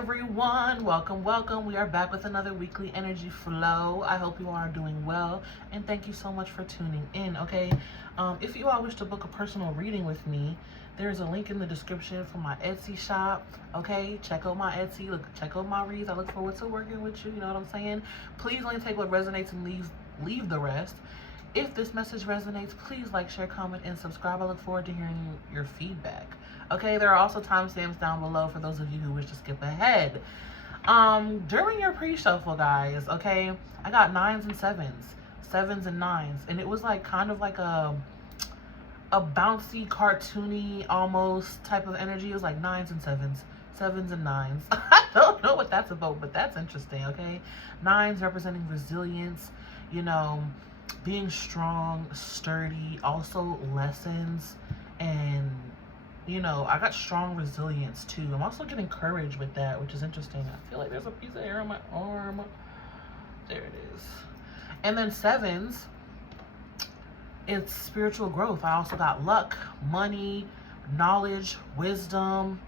everyone, welcome. We are back with another weekly energy flow. I hope you all are doing well, and thank you so much for tuning in. Okay, if you all wish to book a personal reading with me, there's a link in the description for my Etsy shop. Okay, check out my Etsy, check out my reads. I look forward to working with you. You know what I'm saying? Please only take what resonates and leave the rest. If this message resonates, please like, share, comment, and subscribe. I look forward to hearing your feedback. Okay, there are also timestamps down below for those of you who wish to skip ahead. During your pre-shuffle, guys, okay, I got 9s and 7s and 9s, and it was like kind of like a bouncy, cartoony almost type of energy. It was like 9s and 7s and 9s. I don't know what that's about, but that's interesting. Okay, 9s representing resilience, you know, being strong, sturdy, also lessons, and you know, I got strong resilience too. I'm also getting courage with that, which is interesting. I feel like there's a piece of hair on my arm. There it is. And then 7s, it's spiritual growth. I also got luck, money, knowledge, wisdom,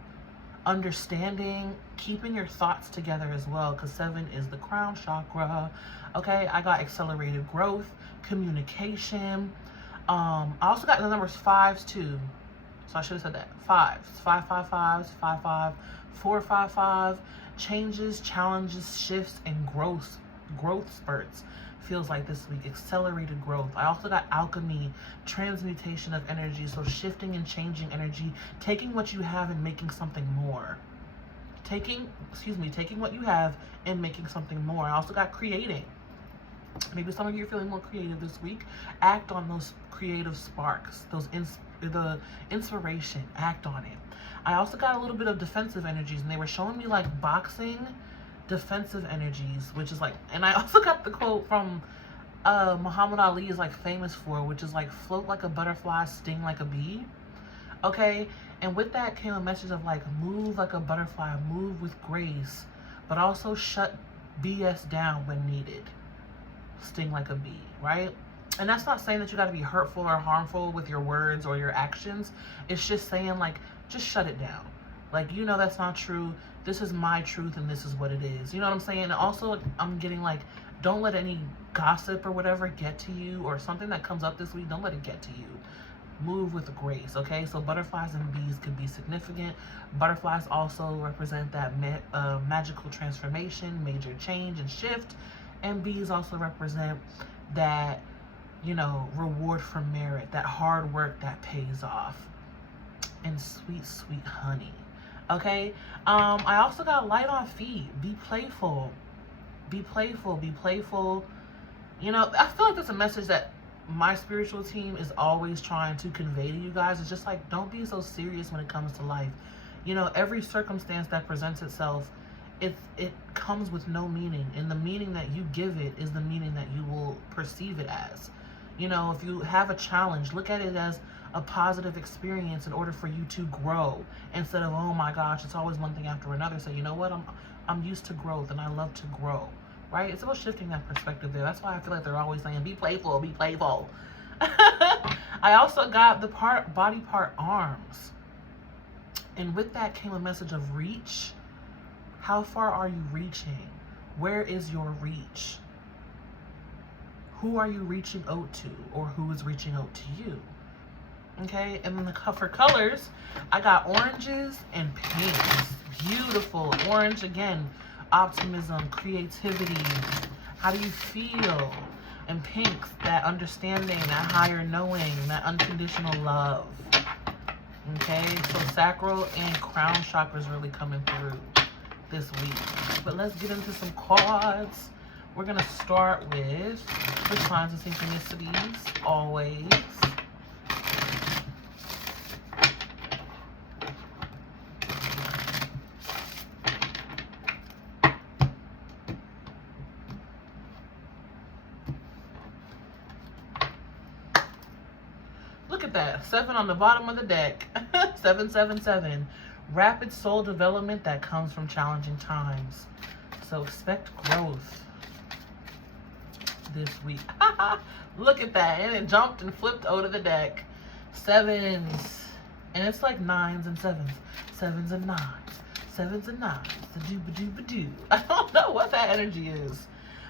understanding, keeping your thoughts together as well, because 7 is the crown chakra. Okay, I got accelerated growth, communication. I also got the numbers 5s too. So I should have said that. 5s, 5, 5, 5s, 5, 5, 4, 5, 5. Changes, challenges, shifts, and growth spurts. Feels like this week. Accelerated growth. I also got alchemy, transmutation of energy. So shifting and changing energy. Taking what you have and making something more. Taking what you have and making something more. I also got creating. Maybe some of you are feeling more creative this week. Act on those creative sparks, the inspiration. Act on it. I also got a little bit of defensive energies, and they were showing me like boxing defensive energies, which is like, and I also got the quote from Muhammad Ali is like famous for, which is like float like a butterfly, sting like a bee. Okay, and with that came a message of like move like a butterfly, move with grace, but also shut BS down when needed. Sting like a bee, right? And that's not saying that you got to be hurtful or harmful with your words or your actions. It's just saying like, just shut it down. Like, you know, that's not true. This is my truth and this is what it is. You know what I'm saying? And also I'm getting like, don't let any gossip or whatever get to you, or something that comes up this week. Don't let it get to you. Move with grace. Okay. So butterflies and bees could be significant. Butterflies also represent that magical transformation, major change and shift. And bees also represent that, you know, reward for merit, that hard work that pays off. And sweet, sweet honey. Okay. I also got light on feet. Be playful. Be playful. Be playful. You know, I feel like that's a message that my spiritual team is always trying to convey to you guys. It's just like, don't be so serious when it comes to life. You know, every circumstance that presents itself, it comes with no meaning, and the meaning that you give it is the meaning that you will perceive it as. You know, if you have a challenge, look at it as a positive experience in order for you to grow, instead of, oh my gosh, it's always one thing after another. So you know what, I'm used to growth and I love to grow, right? It's about shifting that perspective there. That's why I feel like they're always saying be playful, be playful. I also got the body part arms, and with that came a message of reach. How far are you reaching? Where is your reach? Who are you reaching out to, or who is reaching out to you? Okay, and then for colors, I got oranges and pinks. Beautiful. Orange, again, optimism, creativity. How do you feel? And pinks, that understanding, that higher knowing, that unconditional love. Okay, so sacral and crown chakras really coming through this week. But let's get into some cards. We're gonna start with the signs of synchronicities, always. Look at that, 7 on the bottom of the deck. 777. Rapid soul development that comes from challenging times. So expect growth this week. Look at that. And it jumped and flipped out of the deck. 7s. And it's like 9s and 7s. 7s and 9s. Sevens and nines. The doo-ba-doo-ba-doo. I don't know what that energy is.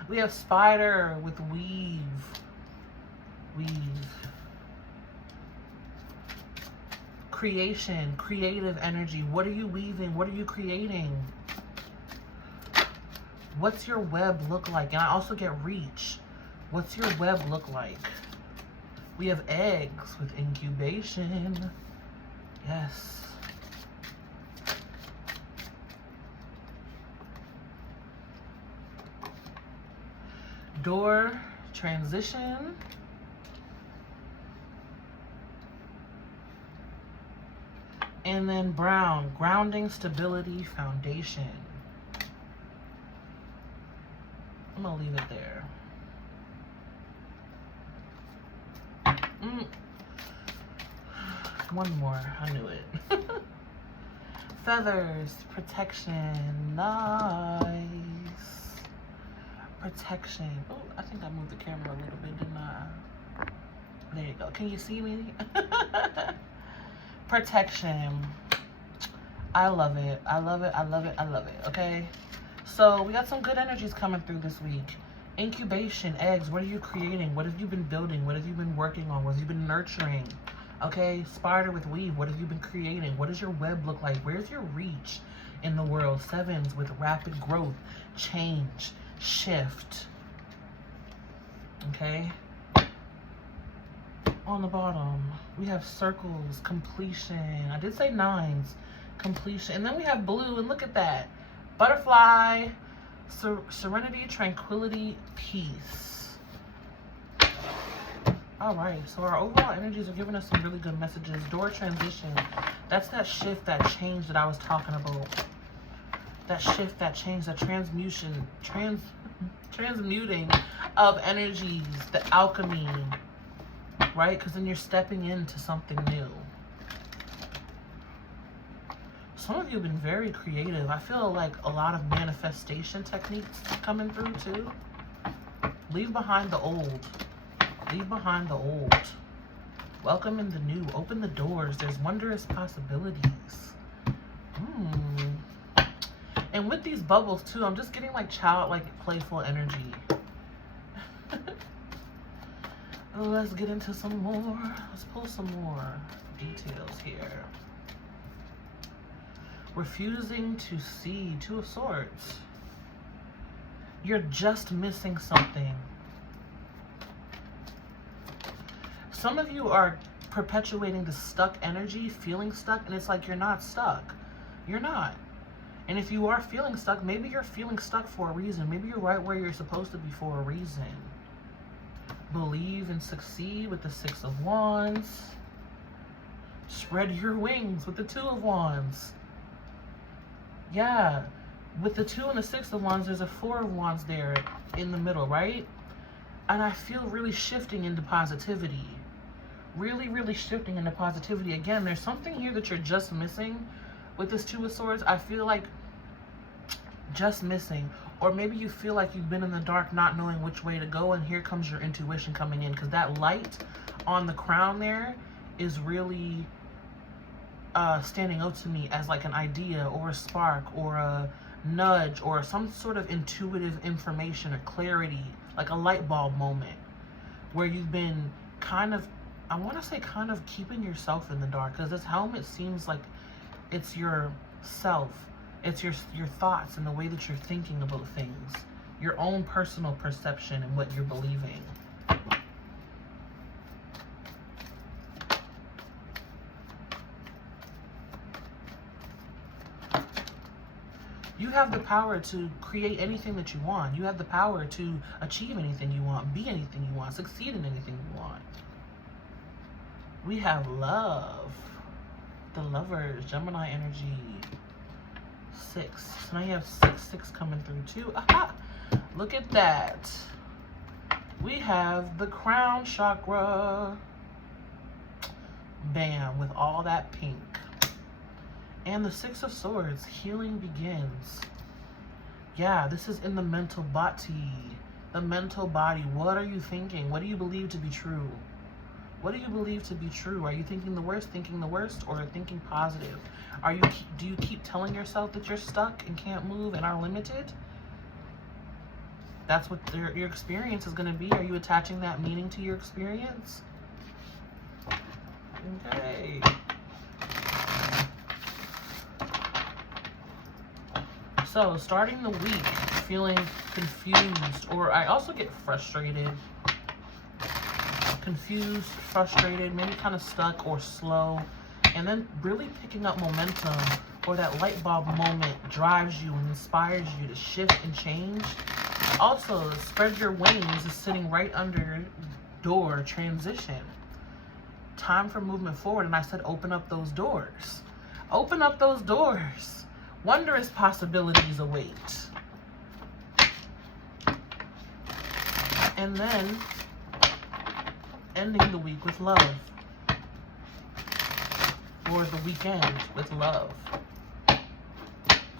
We have spider with weave. Weave. Creation, creative energy. What are you weaving? What are you creating? What's your web look like? And I also get reach. What's your web look like? We have eggs with incubation. Yes. Door, transition. And then brown, grounding, stability, foundation. I'm gonna leave it there. One more, I knew it. Feathers, protection, nice. Protection. Oh, I think I moved the camera a little bit, didn't I? There you go. Can you see me? Protection. I love it. I love it. I love it. I love it. Okay. So we got some good energies coming through this week. Incubation, eggs. What are you creating? What have you been building? What have you been working on? What have you been nurturing? Okay. Spider with weave. What have you been creating? What does your web look like? Where's your reach in the world? Sevens with rapid growth, change, shift. Okay. On the bottom, we have circles, completion. I did say nines, completion. And then we have blue, and look at that. Butterfly, serenity, tranquility, peace. All right, so our overall energies are giving us some really good messages. Door transition. That's that shift, that change that I was talking about. That shift, that change, that transmutation, transmuting of energies, the alchemy. Right? Because then you're stepping into something new. Some of you have been very creative. I feel like a lot of manifestation techniques coming through too. Leave behind the old. Leave behind the old. Welcome in the new. Open the doors. There's wondrous possibilities. And with these bubbles too, I'm just getting like childlike, playful energy. Let's get into some more. Let's pull some more details here. Refusing to see. Two of Swords. You're just missing something. Some of you are perpetuating the stuck energy, feeling stuck, and it's like you're not stuck. You're not. And if you are feeling stuck, maybe you're feeling stuck for a reason. Maybe you're right where you're supposed to be for a reason. Believe and succeed with the Six of Wands. Spread your wings with the Two of Wands. Yeah, with the 2 and the 6 of Wands, there's a 4 of Wands there in the middle, right? And I feel really shifting into positivity. Really, really shifting into positivity. Again, there's something here that you're just missing with this 2 of Swords. I feel like just missing. Or maybe you feel like you've been in the dark not knowing which way to go, and here comes your intuition coming in, because that light on the crown there is really standing out to me as like an idea or a spark or a nudge or some sort of intuitive information or clarity, like a light bulb moment where you've been kind of, I want to say kind of keeping yourself in the dark, because this helmet seems like it's your self. It's your thoughts and the way that you're thinking about things. Your own personal perception and what you're believing. You have the power to create anything that you want. You have the power to achieve anything you want, be anything you want, succeed in anything you want. We have love. The Lovers, Gemini energy. 6. So now you have 6 coming through too. Aha! Look at that. We have the crown chakra. Bam, with all that pink. And the 6 of Swords, healing begins. Yeah, this is in the mental body. The mental body. What are you thinking? What do you believe to be true? What do you believe to be true? Are you thinking the worst, or thinking positive? Do you keep telling yourself that you're stuck and can't move and are limited? That's what your experience is going to be. Are you attaching that meaning to your experience? Okay. So, starting the week feeling confused, or I also get frustrated. Confused, frustrated, maybe kind of stuck or slow, and then really picking up momentum, or that light bulb moment drives you and inspires you to shift and change. Also, spread your wings is sitting right under door transition. Time for movement forward, and I said open up those doors. Open up those doors. Wondrous possibilities await. And then ending the week with love. Or the weekend with love.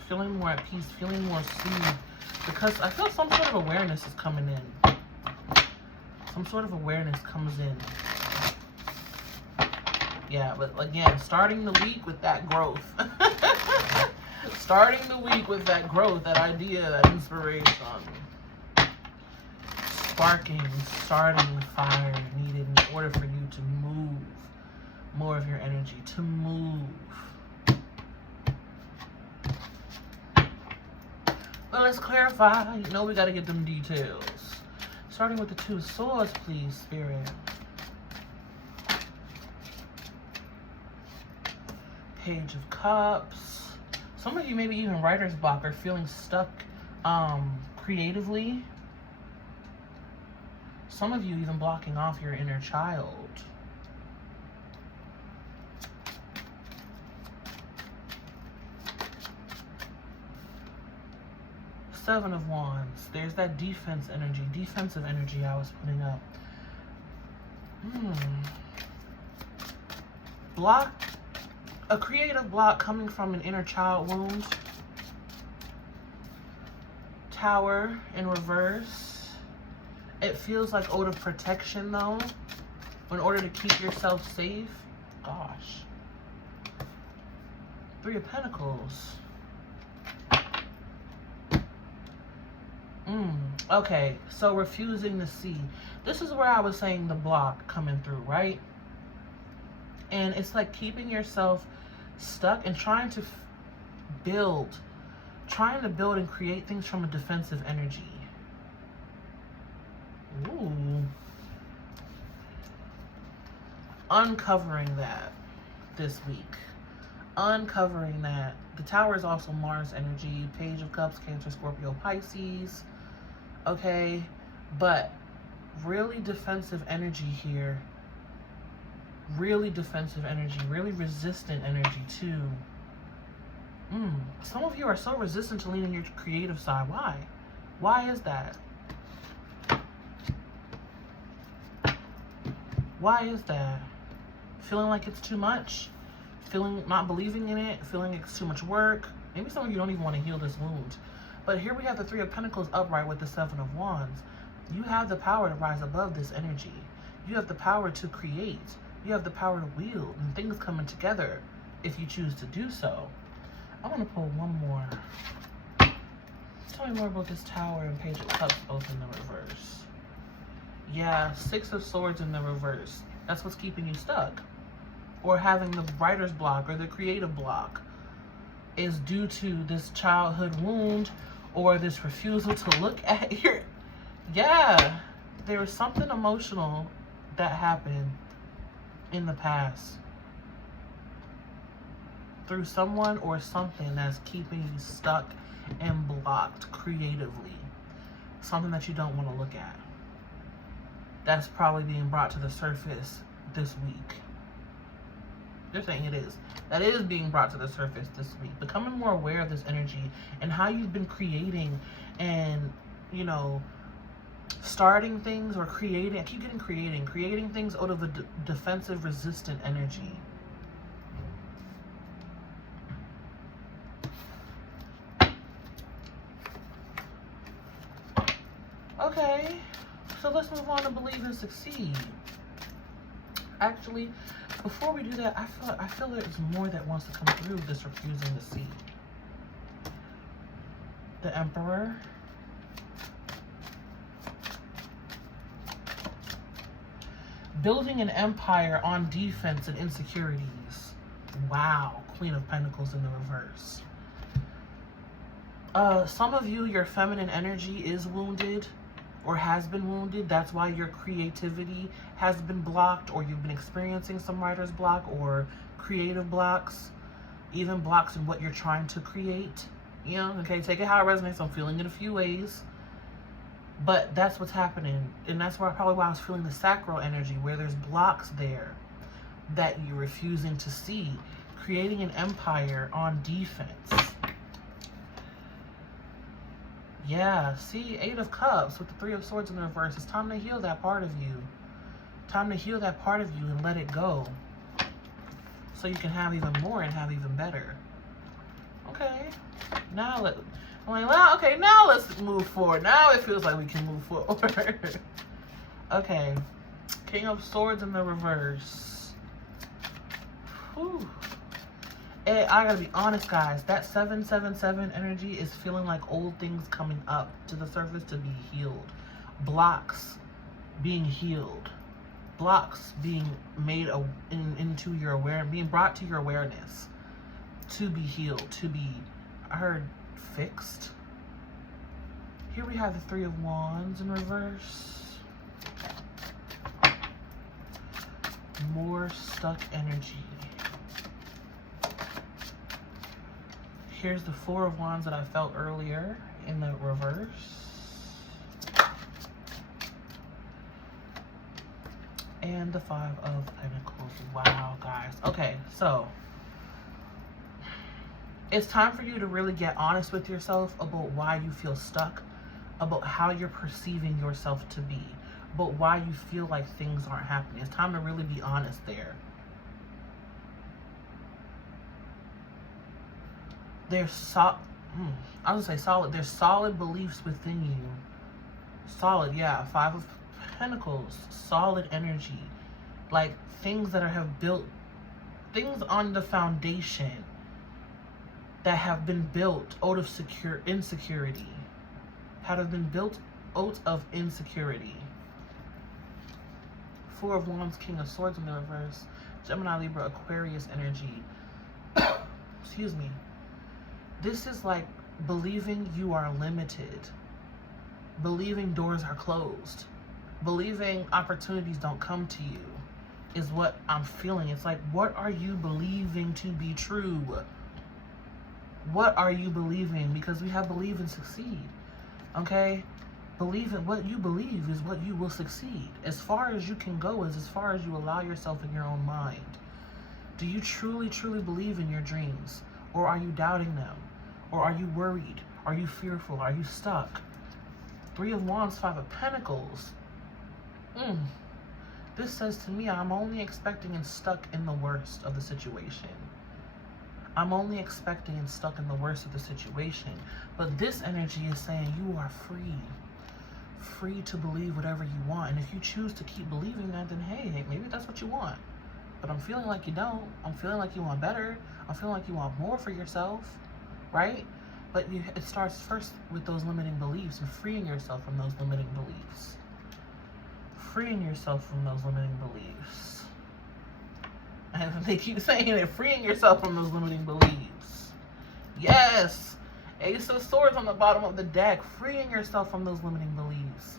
Feeling more at peace, feeling more soothed. Because I feel some sort of awareness is coming in. Some sort of awareness comes in. Yeah, but again, starting the week with that growth. Starting the week with that growth, that idea, that inspiration. Starting the fire needed in order for you to move more of your energy, to move. Well, let's clarify. You know we got to get them details. Starting with the Two of Swords, please, Spirit. Page of Cups. Some of you, maybe even writer's block, are feeling stuck creatively. Some of you even blocking off your inner child. Seven of Wands. There's that defensive energy I was putting up. Block. A creative block coming from an inner child wound. Tower in reverse. It feels like out of protection though. In order to keep yourself safe. Gosh. Three of Pentacles. Okay, so refusing to see. This is where I was saying the block coming through, right? And it's like keeping yourself stuck and trying to build and create things from a defensive energy. Ooh. Uncovering that this week. Uncovering that. The Tower is also Mars energy. Page of Cups, Cancer, Scorpio, Pisces. Okay, but really defensive energy here. Really defensive energy, really resistant energy too. Some of you are so resistant to leaning your creative side. Why? Why is that? Why is that? Feeling like it's too much? Feeling not believing in it? Feeling it's too much work? Maybe some of you don't even want to heal this wound. But here we have the Three of Pentacles upright with the Seven of Wands. You have the power to rise above this energy. You have the power to create. You have the power to wield and things coming together if you choose to do so. I want to pull one more. Tell me more about this Tower and Page of Cups both in the reverse. Yeah, Six of Swords in the reverse. That's what's keeping you stuck. Or having the writer's block or the creative block is due to this childhood wound or this refusal to look at your... Yeah, there was something emotional that happened in the past through someone or something that's keeping you stuck and blocked creatively. Something that you don't want to look at. That's probably being brought to the surface this week. They're saying it is. That is being brought to the surface this week. Becoming more aware of this energy and how you've been creating and, you know, starting things or creating. I keep getting creating things out of a defensive, resistant energy. Okay, so let's move on to believe and succeed. actually, before we do that, I feel there's more that wants to come through this refusing to see. The Emperor. Building an empire on defense and insecurities. Wow. Queen of Pentacles in the reverse. Some of you, your feminine energy is wounded or has been wounded. That's why your creativity has been blocked, or you've been experiencing some writer's block or creative blocks, even blocks in what you're trying to create. You know, okay, take it how it resonates. I'm feeling it a few ways. But that's what's happening. And that's probably why I was feeling the sacral energy, where there's blocks there that you're refusing to see. Creating an empire on defense. Yeah, see, 8 of Cups with the 3 of Swords in the reverse. It's time to heal that part of you. Time to heal that part of you and let it go. So you can have even more and have even better. Okay. Now I'm like, well, okay, now let's move forward. Now it feels like we can move forward. Okay. King of Swords in the reverse. Whew. And I gotta be honest, guys. That 777 energy is feeling like old things coming up to the surface to be healed. Blocks being healed. Blocks being made into your awareness, being brought to your awareness. To be healed, to be, I heard, fixed. Here we have the 3 of Wands in reverse. More stuck energy. Here's the 4 of Wands that I felt earlier in the reverse. And the 5 of Pentacles. Wow, guys. Okay, so it's time for you to really get honest with yourself about why you feel stuck, about how you're perceiving yourself to be, about why you feel like things aren't happening. It's time to really be honest there. There's I was gonna say solid. There's solid beliefs within you. Solid, yeah. 5 of Pentacles. Solid energy. Like things that have built, things on the foundation that have been built out of insecurity. Have been built out of insecurity. 4 of Wands, King of Swords in the reverse. Gemini, Libra, Aquarius energy. Excuse me. This is like believing you are limited. Believing doors are closed. Believing opportunities don't come to you is what I'm feeling. It's like, what are you believing to be true? What are you believing? Because we have believe and succeed. Okay? Believe in what you believe is what you will succeed. As far as you can go is as far as you allow yourself in your own mind. Do you truly, truly believe in your dreams? Or are you doubting them? Or are you worried? Are you fearful? Are you stuck? 3 of Wands, 5 of Pentacles. This says to me, I'm only expecting and stuck in the worst of the situation. I'm only expecting and stuck in the worst of the situation. But this energy is saying you are free. Free to believe whatever you want. And if you choose to keep believing that, then hey, maybe that's what you want. But I'm feeling like you don't. I'm feeling like you want better. I'm feeling like you want more for yourself. Right? But it starts first with those limiting beliefs and freeing yourself from those limiting beliefs. Freeing yourself from those limiting beliefs. And they keep saying it, freeing yourself from those limiting beliefs. Yes. Ace of Swords on the bottom of the deck. Freeing yourself from those limiting beliefs.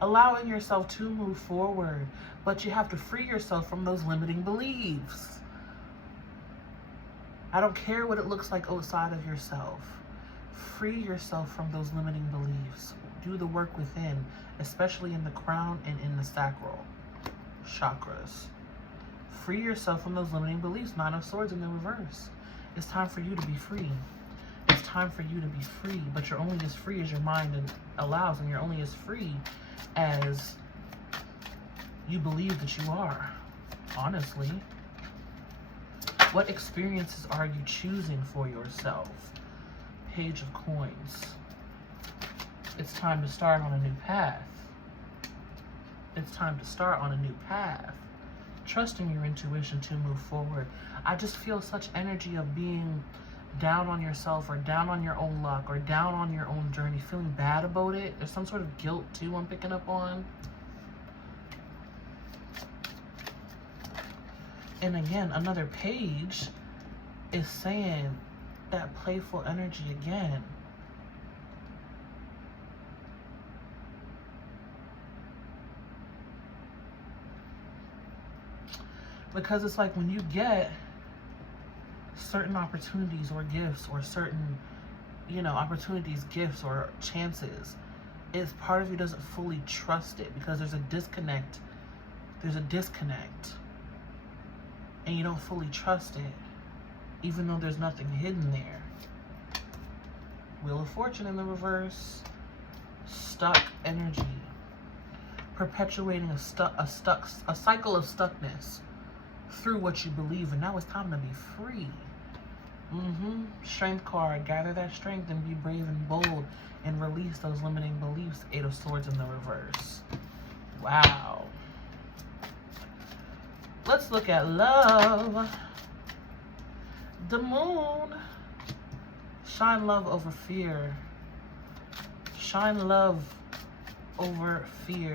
Allowing yourself to move forward. But you have to free yourself from those limiting beliefs. I don't care what it looks like outside of yourself. Free yourself from those limiting beliefs. Do the work within, especially in the crown and in the sacral chakras. Free yourself from those limiting beliefs. 9 of Swords in the reverse. It's time for you to be free. It's time for you to be free, but you're only as free as your mind allows, and you're only as free as you believe that you are. Honestly. What experiences are you choosing for yourself? Page of Coins. It's time to start on a new path. It's time to start on a new path. trusting your intuition to move forward. I just feel such energy of being down on yourself or down on your own luck or down on your own journey, feeling bad about it. There's some sort of guilt too I'm picking up on. And again, another page is saying that playful energy again. Because it's like when you get certain opportunities or gifts or certain, you know, opportunities, gifts, or chances, it's part of you doesn't fully trust it because there's a disconnect. There's a disconnect. And you don't fully trust it, even though there's nothing hidden there. Wheel of Fortune in the reverse. Stuck energy. Perpetuating a cycle of stuckness through what you believe, and now it's time to be free. Strength card. Gather that strength and be brave and bold and release those limiting beliefs. 8 of Swords in the reverse. Wow. Let's look at love. The Moon. Shine love over fear. Shine love over fear.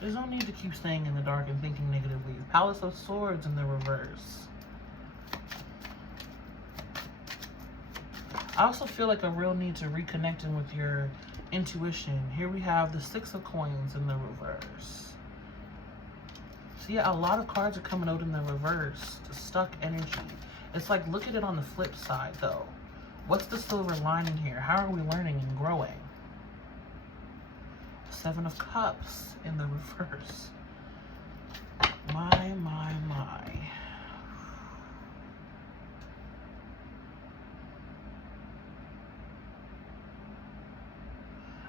There's no need to keep staying in the dark and thinking negatively. Palace of Swords in the reverse. I also feel like a real need to reconnecting with your intuition. Here we have the 6 of Coins in the reverse. So yeah, a lot of cards are coming out in the reverse. The stuck energy. It's like, look at it on the flip side though. What's the silver lining here? How are we learning and growing? 7 of Cups in the reverse. My.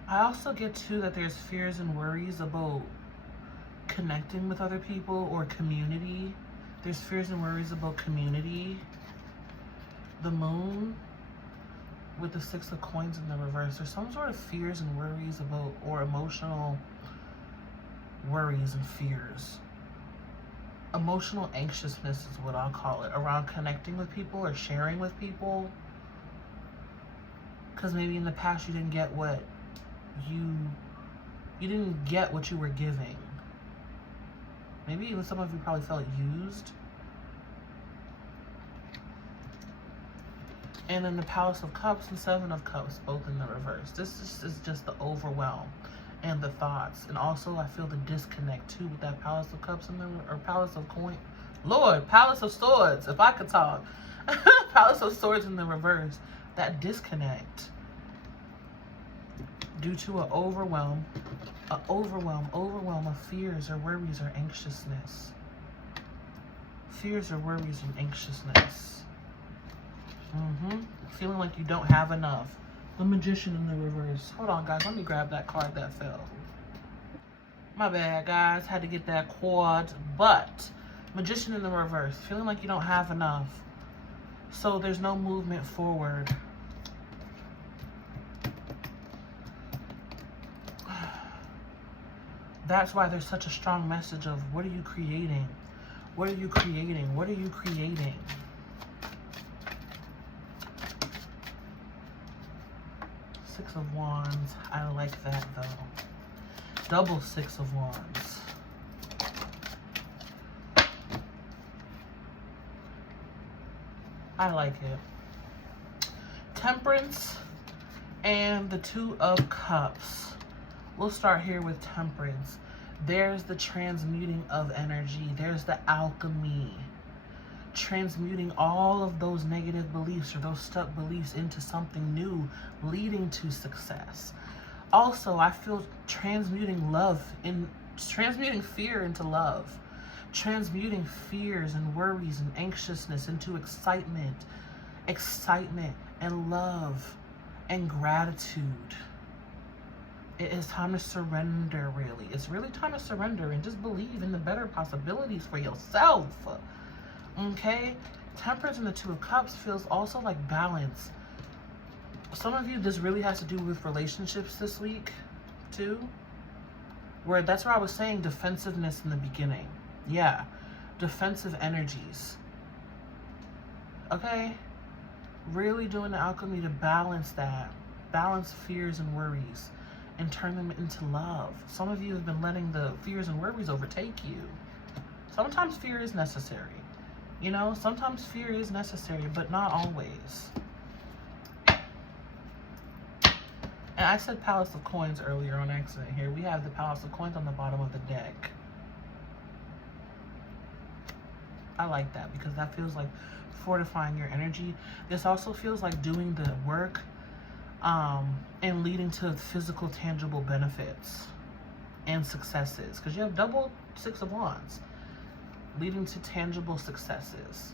I also get too that there's fears and worries about connecting with other people or community. There's fears and worries about community. The Moon with the 6 of Coins in the reverse. There's some sort of fears and worries about, or emotional worries and fears. Emotional anxiousness is what I'll call it, around connecting with people or sharing with people. Because maybe in the past you didn't get what you didn't get what you were giving. Maybe even some of you probably felt used. And then the Palace of Cups and 7 of Cups, both in the reverse. This is just the overwhelm and the thoughts. And also I feel the disconnect too with that Palace of Cups and or Palace of Coin. Lord, Palace of Swords, if I could talk. Palace of Swords in the reverse. That disconnect. Due to an overwhelm of fears or worries or anxiousness. Fears or worries and anxiousness. Feeling like you don't have enough. The Magician in the reverse. Hold on, guys. Let me grab that card that fell. My bad, guys. Had to get that quad. But Magician in the reverse. Feeling like you don't have enough. So there's no movement forward. That's why there's such a strong message of, what are you creating? What are you creating? What are you creating? Six of Wands. I like that though. Double 6 of Wands. I like it. Temperance and the 2 of Cups. We'll start here with Temperance. There's the transmuting of energy. There's the alchemy. Transmuting all of those negative beliefs or those stuck beliefs into something new, leading to success. Also, I feel transmuting fear into love. Transmuting fears and worries and anxiousness into excitement and love and gratitude. It is time to surrender, really. It's really time to surrender and just believe in the better possibilities for yourself. Okay? Temperance in the 2 of Cups feels also like balance. Some of you, this really has to do with relationships this week, too. Where that's where I was saying defensiveness in the beginning. Yeah, defensive energies. Okay? Really doing the alchemy to balance that. Balance fears and worries and turn them into love. Some of you have been letting the fears and worries overtake you. Sometimes fear is necessary. You know, sometimes fear is necessary, but not always. And I said Palace of Coins earlier on accident here. We have the Palace of Coins on the bottom of the deck. I like that because that feels like fortifying your energy. This also feels like doing the work and leading to physical, tangible benefits and successes. Because you have double Six of Wands. Leading to tangible successes.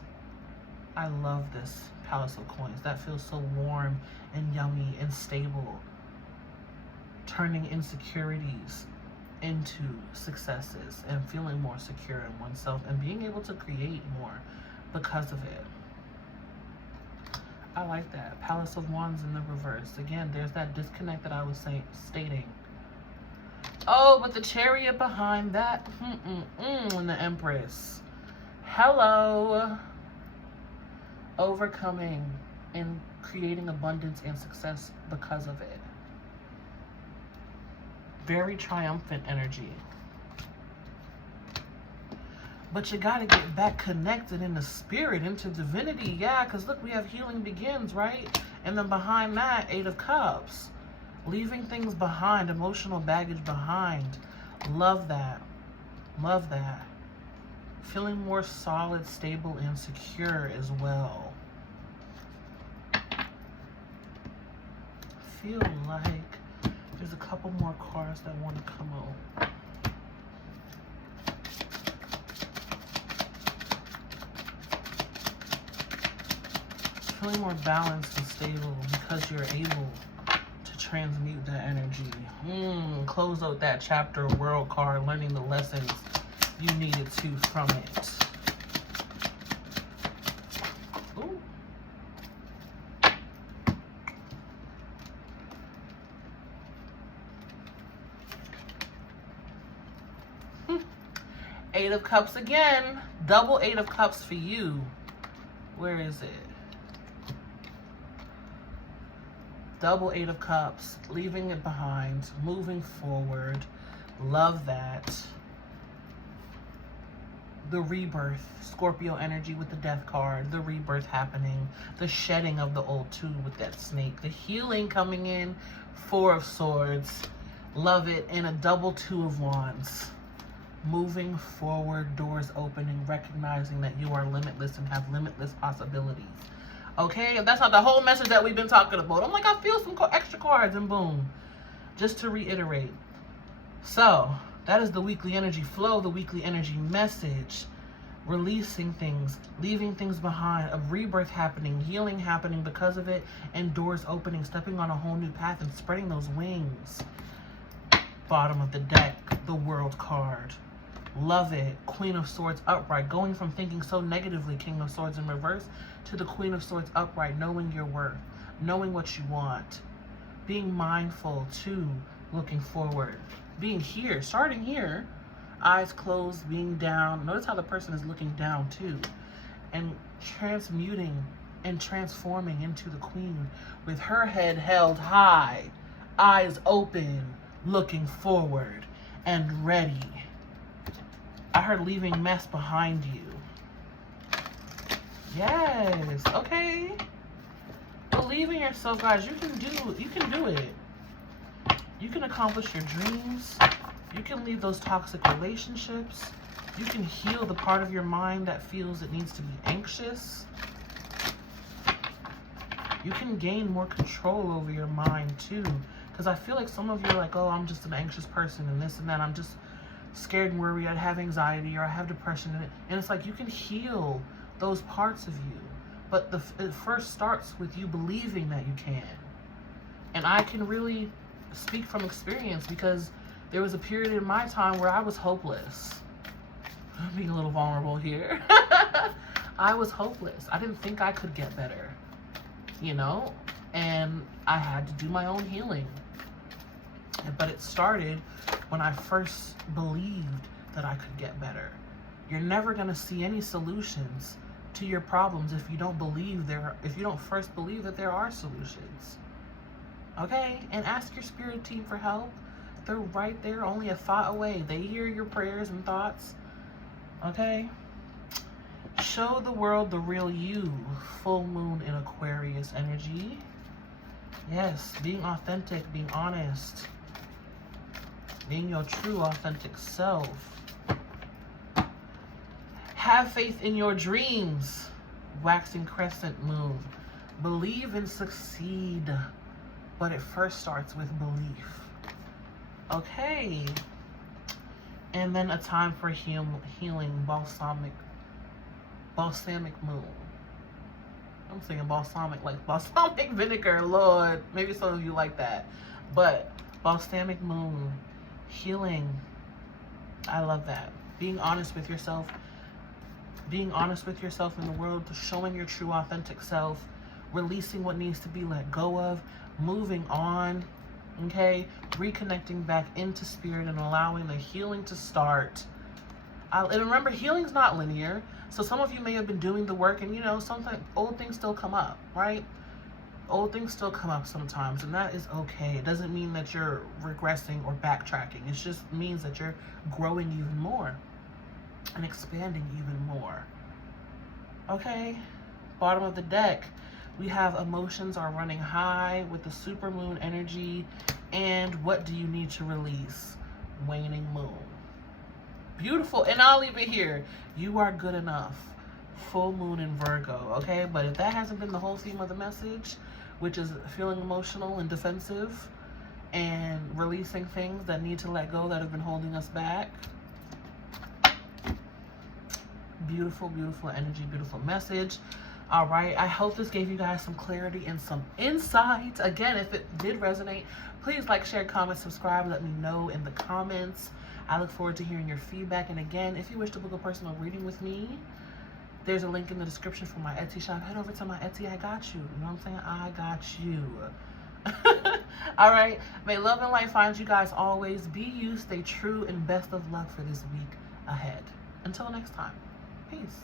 I love this Palace of Coins. That feels so warm and yummy and stable. Turning insecurities into successes and feeling more secure in oneself and being able to create more because of it. I like that. Palace of Wands in the reverse. Again, there's that disconnect that I was stating. Oh, but the Chariot behind that. And the Empress. Hello. Overcoming and creating abundance and success because of it. Very triumphant energy. But you got to get back connected in the spirit, into divinity. Yeah, because look, we have healing begins, right? And then behind that, Eight of Cups. Leaving things behind, emotional baggage behind. Love that. Love that. Feeling more solid, stable, and secure as well. Feel like there's a couple more cards that want to come out. Feeling more balanced and stable because you're able to transmute that energy. Close out that chapter, World card, learning the lessons you needed to from it. Ooh. Eight of Cups again. Double Eight of Cups for you. Where is it? Double Eight of Cups, leaving it behind, moving forward. Love that. The rebirth, Scorpio energy with the Death card, the rebirth happening, the shedding of the old too with that snake, the healing coming in, Four of Swords. Love it. And a double Two of Wands. Moving forward, doors opening, recognizing that you are limitless and have limitless possibilities. Okay, if that's not the whole message that we've been talking about. I'm like, I feel some extra cards and boom. Just to reiterate. So, that is the weekly energy flow, the weekly energy message. Releasing things, leaving things behind, a rebirth happening, healing happening because of it, and doors opening, stepping on a whole new path and spreading those wings. Bottom of the deck, the World card. Love it. Queen of Swords upright. Going from thinking so negatively, King of Swords in reverse, to the Queen of Swords upright. Knowing your worth. Knowing what you want. Being mindful too. Looking forward. Being here. Starting here. Eyes closed. Being down. Notice how the person is looking down too. And transmuting and transforming into the Queen. With her head held high. Eyes open. Looking forward. And ready. I heard leaving mess behind you. Yes. Okay. Believe in yourself, guys. You can do it. You can accomplish your dreams. You can leave those toxic relationships. You can heal the part of your mind that feels it needs to be anxious. You can gain more control over your mind too. Because I feel like some of you are like, oh, I'm just an anxious person and this and that. I'm just scared and worried, I have anxiety or I have depression, and it's like you can heal those parts of you, but it first starts with you believing that you can. And I can really speak from experience because there was a period in my time where I was hopeless. I'm being a little vulnerable here. I was hopeless. I didn't think I could get better, you know, And I had to do my own healing. But it started when I first believed that I could get better. You're never going to see any solutions to your problems if you don't first believe that there are solutions. Okay? And ask your spirit team for help. They're right there, only a thought away. They hear your prayers and thoughts. Okay? Show the world the real you. Full moon in Aquarius energy. Yes, being authentic, being honest. Being your true authentic self. Have faith in your dreams. Waxing crescent moon. Believe and succeed. But it first starts with belief. Okay. And then a time for healing. Balsamic moon. I'm saying balsamic, like balsamic vinegar, Lord. Maybe some of you like that. But balsamic moon. Healing. I love that. Being honest with yourself. Being honest with yourself in the world. Showing your true authentic self. Releasing what needs to be let go of. Moving on. Okay? Reconnecting back into spirit and allowing the healing to start. And remember, healing's not linear. So some of you may have been doing the work and, you know, sometimes old things still come up, right? Old things still come up sometimes, and that is okay. It doesn't mean that you're regressing or backtracking. It just means that you're growing even more and expanding even more. Okay? Bottom of the deck, we have emotions are running high with the supermoon energy. And what do you need to release? Waning moon. Beautiful. And I'll leave it here. You are good enough. Full moon in Virgo. Okay? But if that hasn't been the whole theme of the message, which is feeling emotional and defensive and releasing things that need to let go that have been holding us back. Beautiful, beautiful energy, beautiful message. All right. I hope this gave you guys some clarity and some insight. Again, if it did resonate, please like, share, comment, subscribe. Let me know in the comments. I look forward to hearing your feedback. And again, if you wish to book a personal reading with me, there's a link in the description for my Etsy shop. Head over to my Etsy. I got you. You know what I'm saying? I got you. All right. May love and light find you guys always. Be you, stay true, and best of luck for this week ahead. Until next time. Peace.